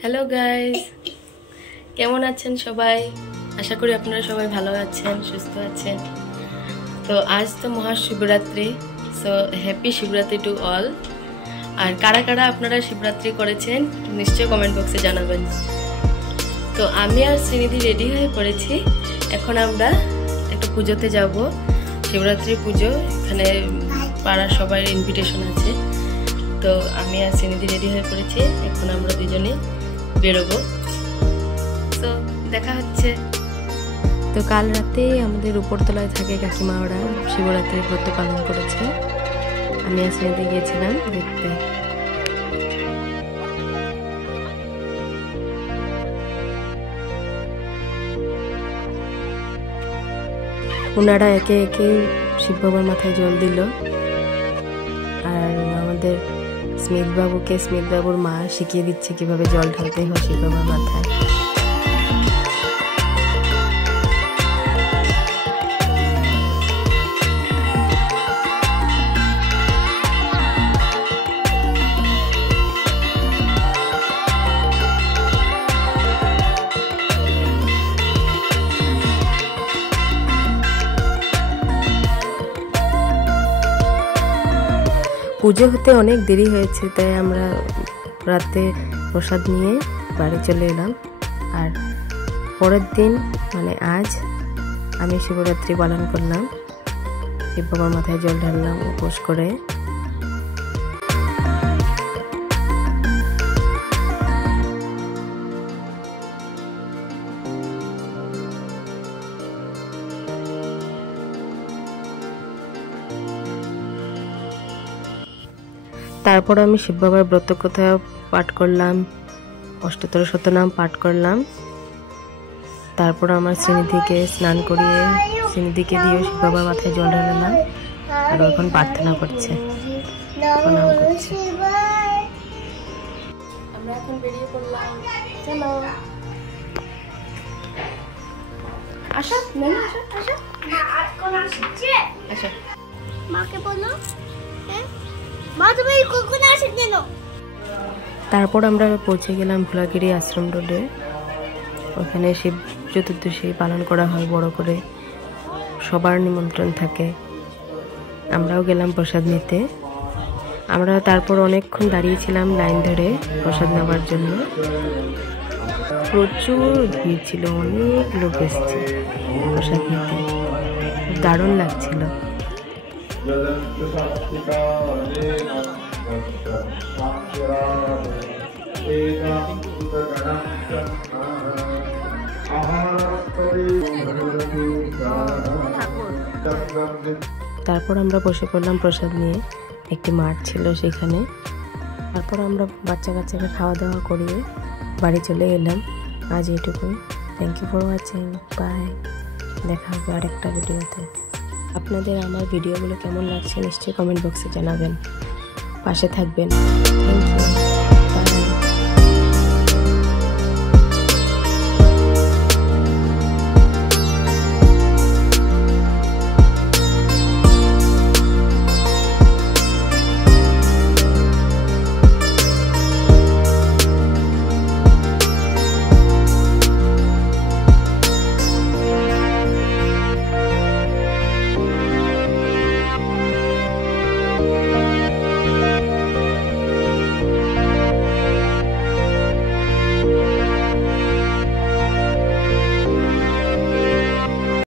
Hello guys, কেমন আছেন সবাই? আশা করি আপনারা সবাই ভালো আছেন, সুস্থ আছেন। তো আজ তো Mahashivratri, so happy Shivratri to all. আর কারা কারা আপনারা শিবরাত্রি করেছেন নিশ্চয়ই কমেন্ট বক্সে জানাবেন। তো আমি আর শ্রীনিধি রেডি হয়ে পড়েছি। এখন আমরা একটা পুজোতে যাব, শিবরাত্রি পুজো। এখানে পাড়ার সবাই ইনভিটেশন আছে। তো আমি আর শ্রীনিধি রেডি হয়ে পড়েছি। এখন আমরা দুজনে বেরোবো। তো দেখা হচ্ছে। তো কাল রাতে আমাদের উপরতলায় থাকে কাকিমা, ওরা শিবরাত্রির ব্রত পালন করেছে। আমি আর শ্রীনিধি গিয়েছিলাম দেখতে। ওনারা একে একে শিব বাবার মাথায় জল দিল। আর আমাদের স্মিত বাবুর মা শিখিয়ে দিচ্ছে কিভাবে জল ঢালতে হয় শিব বাবার মাথায়। পুজো হতে অনেক দেরি হয়েছে, তাই আমরা রাতে প্রসাদ নিয়ে বাড়ি চলে এলাম। আর পরের দিন মানে আজ আমি শিবরাত্রি পালন করলাম, শিব বাবার মাথায় জল ঢাললাম উপোস করে। তারপর আমি শিব বাবার ব্রতকথা পাঠ করলাম, অষ্টোত্তর শতনাম পাঠ করলাম। তারপর আমার শ্রীনিধিকে স্নান করিয়ে শ্রীনিধিকে দিয়ে শিব বাবার মাথায় জল ঢালালাম। আর এখন প্রার্থনা করছে, প্রণাম করছে। আমরা এখন বেরিয়ে পড়লাম। চলো আসো, নেমে আসো, আসো না আর কোন আসছে? আসো। মাকে বলো, হ্যাঁ মা তুমি কখন আসেন কেন? তারপর আমরা পৌঁছে গেলাম ভোলাগিরি আশ্রম রোডে। ওখানে শিব চতুর্দশী পালন করা হয় বড় করে, সবার নিমন্ত্রণ থাকে। আমরাও গেলাম প্রসাদ নিতে। আমরা তারপর অনেকক্ষণ দাঁড়িয়েছিলাম লাইন ধরে প্রসাদ নেওয়ার জন্য। প্রচুর ভিড় ছিল, অনেক লোক এসছে প্রসাদ নিতে, দারুণ লাগছিল। তারপর আমরা বসে পড়লাম প্রসাদ নিয়ে। একটি মাঠ ছিল সেখানে। তারপর আমরা বাচ্চা কাচ্চাকে খাওয়া দাওয়া করিয়ে বাড়ি চলে এলাম। আজ এটুকুই। Thank you for watching. Bye. দেখা হবে আরেকটা ভিডিওতে। আপনাদের আমার ভিডিওগুলো কেমন লাগছে নিশ্চয়ই কমেন্ট বক্সে জানাবেন, পাশে থাকবেন। Thank you. বাই।